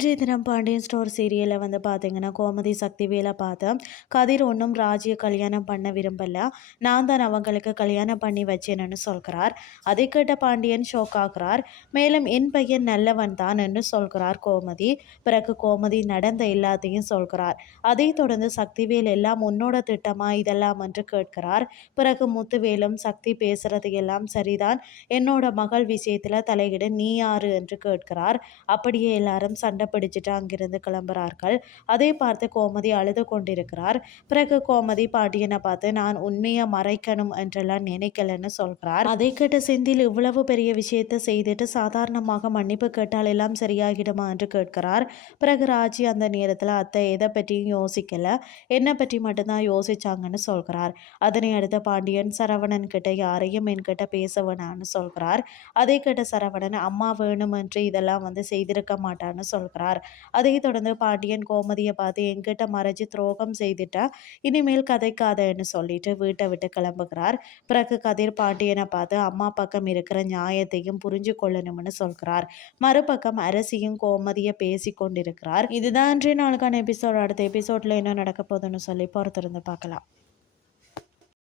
தினம் பாண்டியன் ஸ்டோர் சீரியலில் வந்து பார்த்தீங்கன்னா கோமதி சக்தி வேலை பார்த்து கதிர் ஒன்றும் ராஜியை கல்யாணம் பண்ண விரும்பல. நான் தான் அவங்களுக்கு கல்யாணம் பண்ணி வச்சேன்னு சொல்கிறார். அதை கேட்ட பாண்டியன் ஷோக் ஆகிறார். மேலும் என் பையன் நல்லவன் தான் என்று சொல்கிறார் கோமதி. பிறகு கோமதி நடந்த எல்லாத்தையும் சொல்கிறார். அதை தொடர்ந்து சக்திவேல் எல்லாம் உன்னோட திட்டமா? இதெல்லாம் என்று கேட்கிறார். பிறகு முத்துவேலும் சக்தி பேசுறது எல்லாம் சரிதான். என்னோட மகள் விஷயத்தில் தலையிட நீ யாரு? என்று கேட்கிறார். அப்படியே எல்லாரும் சண்டை பிடிச்சிட்டு அங்கிருந்து கிளம்புறார்கள். அதை பார்த்து கோமதி அழுது கொண்டிருக்கிறார். பிறகு கோமதி பாட்டியனை பார்த்து நான் உண்மையை மறைக்கணும் என்றெல்லாம் நினைக்கலன்னு சொல்கிறார். அதை கேட்ட செந்தில் இவ்வளவு பெரிய விஷயத்தை செய்துட்டு சாதாரணமாக மன்னிப்பு கேட்டால் எல்லாம் சரியாகிடுமா? என்று கேட்கிறார். பிறகு ராஜி அந்த நேரத்தில் அத்தை எதை பற்றியும் யோசிக்கல. என்னை பற்றி மட்டும்தான் யோசிச்சாங்கன்னு சொல்கிறார். அதனை அடுத்த பாண்டியன் சரவணன் கிட்ட யாரையும் என்கிட்ட பேச வேணான்னு சொல்கிறார். அதை கேட்ட சரவணன் அம்மா வேணும் என்று இதெல்லாம் வந்து செய்திருக்க மாட்டான்னு சொல்கிறார். அதை தொடர்ந்து பாண்டியன் கோமதியை பார்த்து என்கிட்ட மறைஞ்சு துரோகம் செய்துட்டா? இனிமேல் கதைக்காதன்னு சொல்லிட்டு வீட்டை விட்டு கிளம்புகிறார். பிறகு கதிர் பாண்டியனை பார்த்து அம்மா பக்கம் இருக்கிற நியாயத்தையும் புரிஞ்சு கொள்ளணும்னு சொல்கிறார். மறுபக்கம் அரசியும் கோமதியை பேசி கொண்டிருக்கிறார். இதுதான் இன்றைய நாளுக்கான எபிசோட். அடுத்த எபிசோட்ல என்ன நடக்க போகுதுன்னு சொல்லி பொறுத்திருந்து பார்க்கலாம்.